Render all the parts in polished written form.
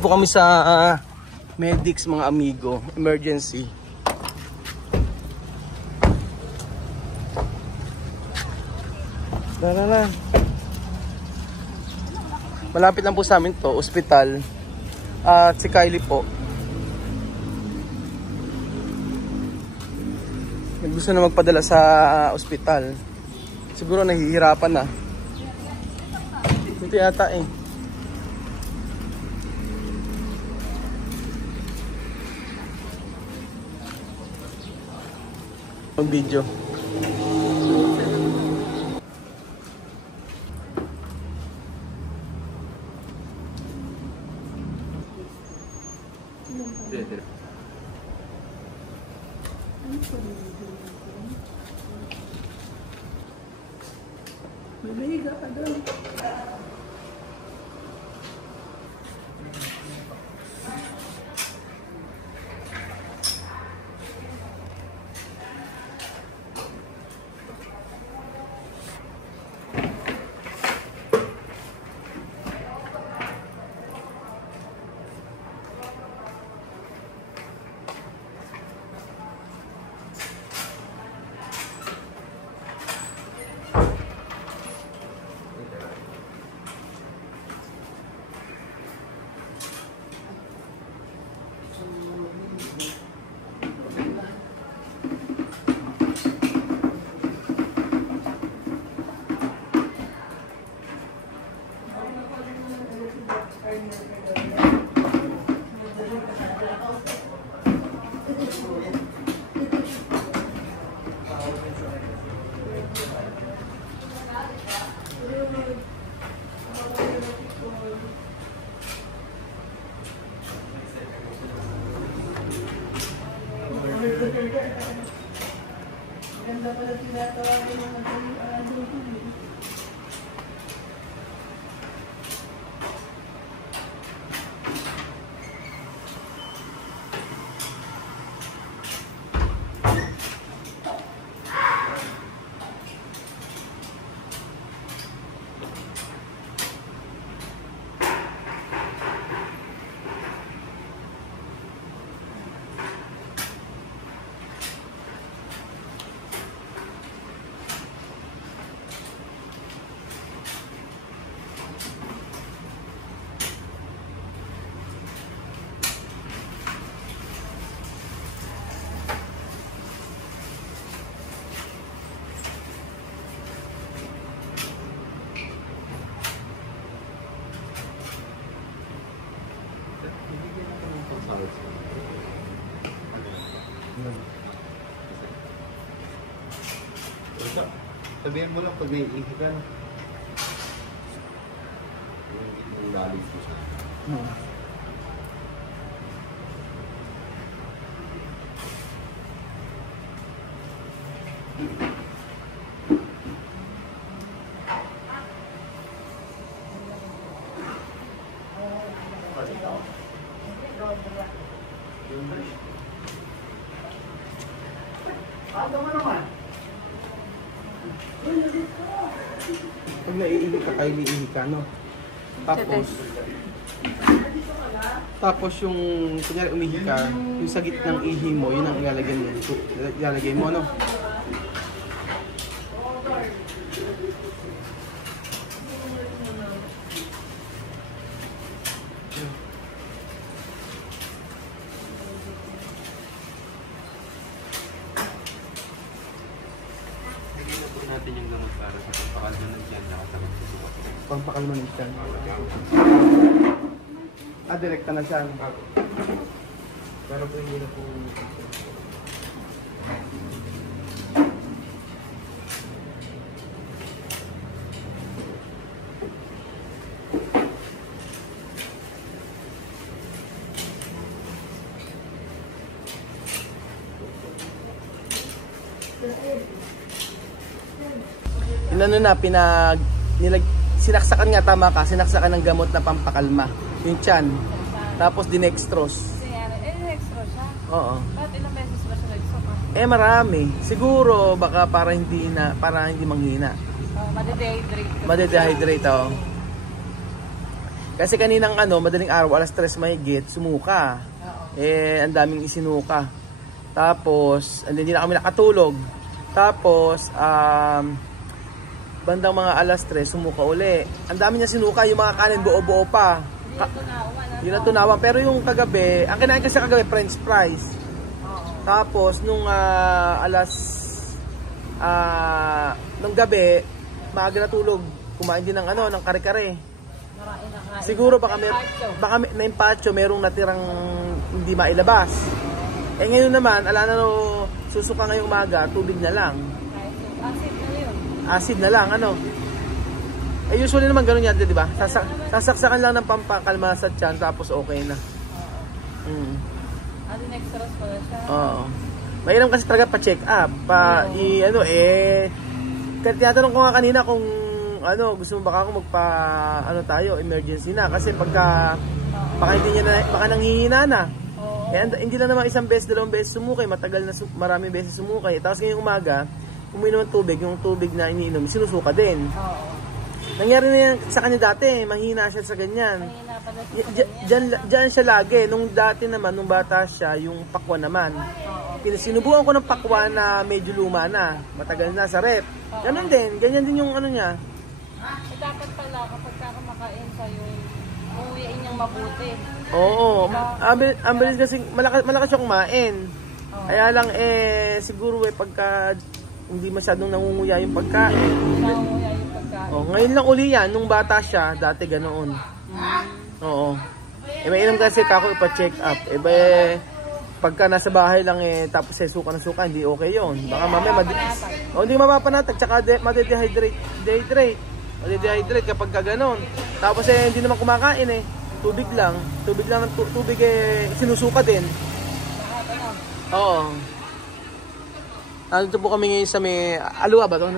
po kami sa medics mga amigo, emergency. Tara. Malapit lang po sa amin to, ospital. At si Kylie po. Gusto na magpadala sa ospital. Siguro nahihirapan na. Ito yata eh. Ang video. Mabihiga ka doon. Ganda pala tinatawagin ng Sabihin mo lang pag may ihi ka na. Yung lalim ko siya. Pag naiihi ka, ihi ka, no? Tapos yung, kunyari umihi ka, yung sa gitnang ihi mo, yun ang ilalagay mo, no? Natin yung gamot para sa pampakalma ng tiyan na kasama sa sukat. Pampakalma ng tiyan. Direkta na siya. Pero po hindi na po... Inano na, sinaksakan nga, tama ka, sinaksakan ng gamot na pampakalma. Yung tiyan. Tapos dinextrose. Dinextrose siya? Oo. Bakit ilang beses ba siya nagsuka? Marami. Siguro, baka para hindi manghina. Madedehydrate. Madedehydrate, oh. Kasi kaninang madaling araw, alas 3 mahigit, sumuka. Ang daming isinuka. Tapos, hindi na kami nakatulog. Tapos, bandang mga alas 3, sumuka uli. Ang dami niya sinuka, yung mga kanin buo-buo pa. Yun ang tunawan. Pero yung kagabi, ang kinain kasi kagabi, french fries. Tapos, nung nung gabi, maaga natulog, kumain din ng kare-kare. Siguro baka may empacho, merong natirang hindi mailabas. Ngayon naman, susuka ngayong umaga, tubig na lang. Acid na lang, usually naman ganun yan, di ba? Sasaksakan lang ng pampakalma sa tiyan, tapos okay na. Extras pala siya. Oo. Mainam kasi talaga pa-check up. Tinatanong ko nga kanina kung gusto mo baka ako tayo, emergency na. Kasi baka nanghihina na. Hindi lang naman isang beses, dalawang beses sumukay. Matagal na, maraming beses sumukay. Tapos ngayong umaga, uminom ng tubig, yung tubig na iniinom, sinusuka din. Nangyari na yan sa kanya dati, mahina siya sa ganyan. Diyan siya lagi. Nung dati naman, nung bata siya, yung pakwan naman. Sinubukan ko ng pakwan na medyo luma na. Matagal na sa rep. Ganun din, ganyan din yung niya. Dapat pala kapag kumakain sa'yo, uuwiin niyang mabuti. Oo, ang bilis kasi malakas siya kumain. Kaya lang siguro pagka hindi masyadong nangunguya yung pagkain. Ngayon lang uli yan, nung bata siya, dati ganoon. Oo. Mainam kasi kako ipa-check up. Pagka nasa bahay lang tapos suka ng suka, hindi okay yun. Baka mamaya hindi mapapanatag, tsaka dehydrate kapag ganoon. Tapos hindi naman kumakain tubig lang sinusuka din. Oo. Nandito po kami ngayon sa may Aluwa ba ito?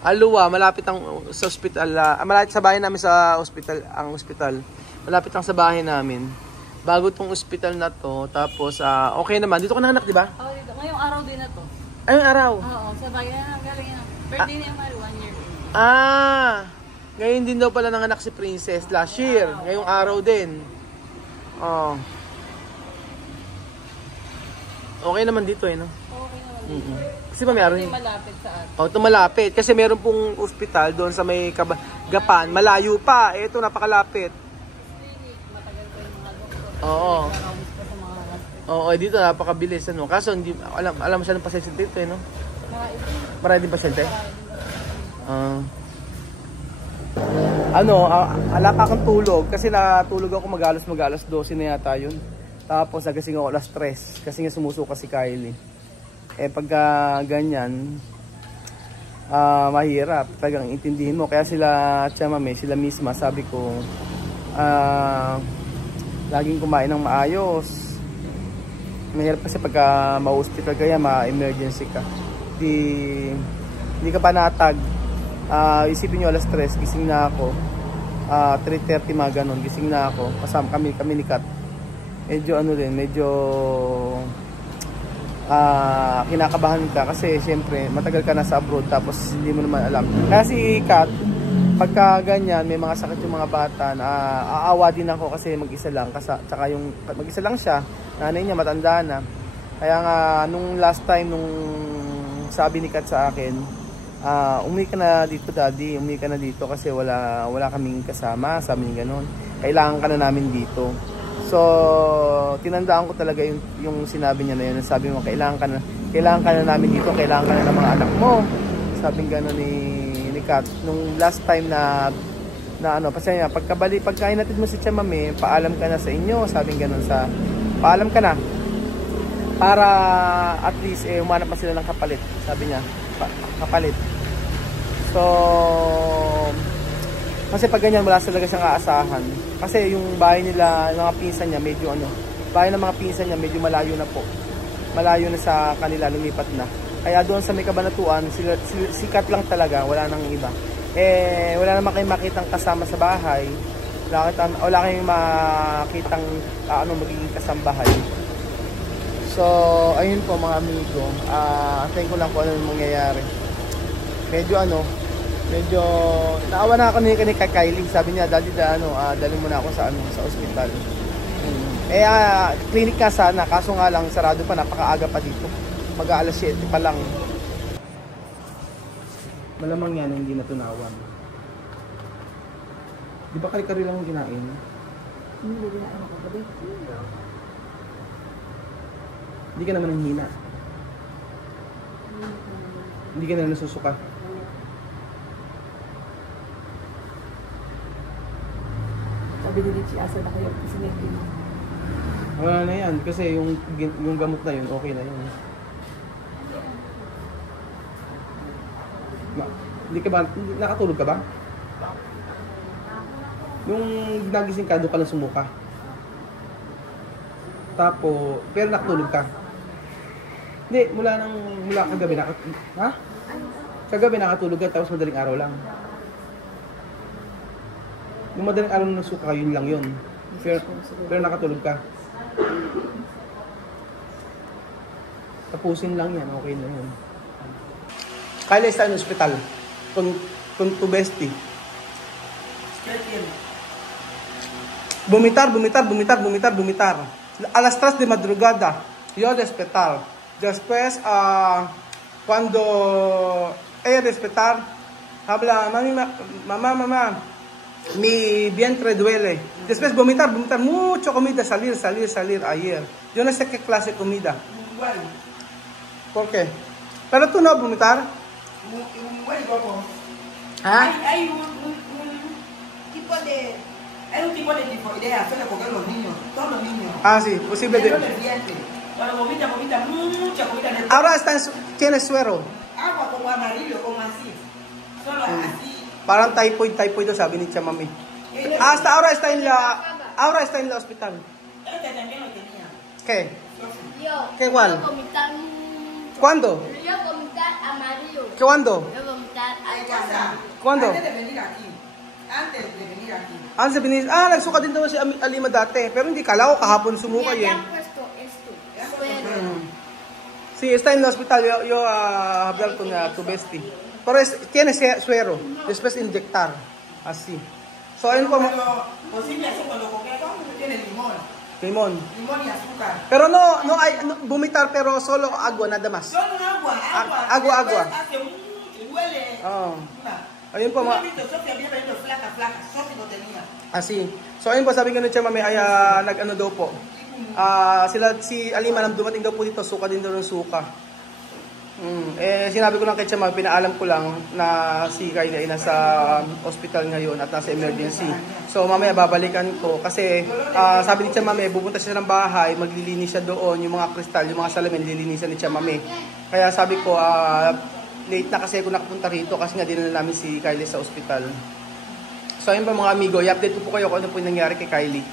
Aluwa, malapit sa ospital. Malapit sa bahay namin sa ospital, ang ospital. Malapit lang sa bahay namin. Bago tong ospital na to, tapos okay naman. Dito ka nanganak, di ba? Oo, dito. Ngayong araw din na to. Ayong araw? Oo, sa bahay na galing na. Birthday ni Amari, 1 year. Ngayon din daw pala nanganak si Princess last year. Ngayong araw din. Okay naman dito no? Okay naman dito. Kasi mayroon malapit sa atin. Ito malapit. Kasi meron pong ospital doon sa may Gapan. Malayo pa. Ito napakalapit. Matagal pa yung mga doktor. Oo, dito napakabilis Kaso hindi alam siya ng pasyente dito no? Marami din pasyente? Ala ka kang tulog kasi natulog ako mag-alas 12 na yata yun. Tapos nagising ako alas 3 kasi nga sumusuka si Kylie. Pagka ganyan, mahirap. Talagang intindihin mo. Kaya sila misma, sabi ko, laging kumain ng maayos. Mahirap kasi pagka ma-hospital kaya ma-emergency ka. Hindi ka pa natag. Isipin nyo alas 3, gising na ako. 3:30 mga ganun, gising na ako. Kasama kami ni Kat. Medyo kinakabahan ka kasi syempre matagal ka na sa abroad tapos hindi mo naman alam. Kaya si Kat, pagka ganyan may mga sakit yung mga bata na aawa din ako kasi mag-isa lang. Tsaka yung mag-isa lang siya, nanay niya matanda na. Kaya nga nung last time nung sabi ni Kat sa akin, umuwi ka na dito daddy, umuwi ka na dito kasi wala kaming kasama, sabi niya gano'n. Kailangan ka na namin dito. So, tinandaan ko talaga yung sinabi niya na yun. Sabi mo, kailangan ka na namin dito, kailangan ka na ng mga anak mo. Sabi gano'n ni Kat. Nung last time na pasaya, pagka inatid mo si Chamame, paalam ka na sa inyo. Sabi gano'n paalam ka na. Para at least, umanap pa sila ng kapalit. Sabi niya, kapalit. So, kasi pag ganyan, wala talaga siyang aasahan. Kasi yung bahay nila, mga pinsan niya, medyo bahay ng mga pinsan niya, medyo malayo na po. Malayo na sa kanila, lumipat na. Kaya doon sa may Kabanatuan, sikat lang talaga, wala nang iba. Wala naman kayong makitang kasama sa bahay. Wala kayong makitang magiging kasambahay. So, ayun po mga amigo. Antayin ko lang kung ano yung mangyayari. Medyo Medyo naawa na ako ni kay Kylie. Sabi niya, Daddy, dalhin mo na ako sa ospital. Clinic ka sana, kaso nga lang sarado pa, napakaaga pa dito. Mag-aalas 7 pa lang. Malamang yan hindi natunawan. Di ba kari-kari lang yung kinain? Hindi na ako kagabi. Hindi ka naman nanghina. Hindi ka na nasusuka. Sabi ni Richie, asa na kayo kasi naging. Wala na yan, kasi yung gamot na yun, okay na yun. Hindi ka ba, nakatulog ka ba? Yung nagising ka, doon ka lang sumuka. Pero nakatulog ka. Hindi, mula kagabi, kagabi nakatulog ka, tapos madaling araw lang. Yung madaling araw na nasuka, yun lang yun. Pero nakatulog ka. Tapusin lang yan, okay na yun. Kaya sa hospital, kung tubesti. Vomitar. A las 3 de madrugada, yo al hospital. Después, cuando ella despertar, habla, mamá, mi vientre duele. Después vomitar, mucho comida, salir ayer. Yo no sé qué clase de comida. ¿Por qué? Pero tú no vomitar. ¿Ah? Hay un tipo de... Hay un tipo de tifoidea, suele coger los niños, todos los niños. Ah, sí, posible de... Cuando vomita mucha comida. Ahora tiene suero. Agua como amarillo, como así. Solo así. Parang typhoid daw sabi ni Tia Mami. Hasta ahora está en la hospital. Este también lo tenía. ¿Qué? Yo. ¿Qué igual? Yo vomitar. ¿Cuándo? Yo vomitar amarillo. ¿Cuándo? Yo vomitar En casa. ¿Cuándo? Antes de venir aquí. Antes de venir, nagsuka din daw si Alima dati. Pero hindi kala ko kahapon sumuka Ya yun. han puesto esto. Suero. Sí, está en el hospital. Yo hablar con tu bestie. Pero tiene suero. Después inyectar. Así. So, ayun po. Posible eso cuando coge tiene limón. Limón. Limón y azúcar. Pero no hay vomitar, pero solo agua nada más. Solo agua. Agua. Hace mucho, duele. Oh. Ayun po, Sofía había venido flaca. Sofía no tenía. Así. So, ayun po, sabi ko na Tia Mami, ay nag-ano daw po. Si Alima nang dumating daw po dito, suka din daw ng suka. Sinabi ko lang kay Tia Mami, pinaalam ko lang na si Kylie ay nasa hospital ngayon at nasa emergency. So, mamaya babalikan ko kasi sabi ni Tia Mami, pupunta siya ng bahay, maglilinis siya doon, yung mga kristal, yung mga salamin, lilinisan ni Tia Mami. Kaya sabi ko, late na kasi ako nakapunta rito kasi nga dinala namin si Kylie sa hospital. So ayun pa mga amigo, i-update ko po kayo kung ano po yung nangyari kay Kylie.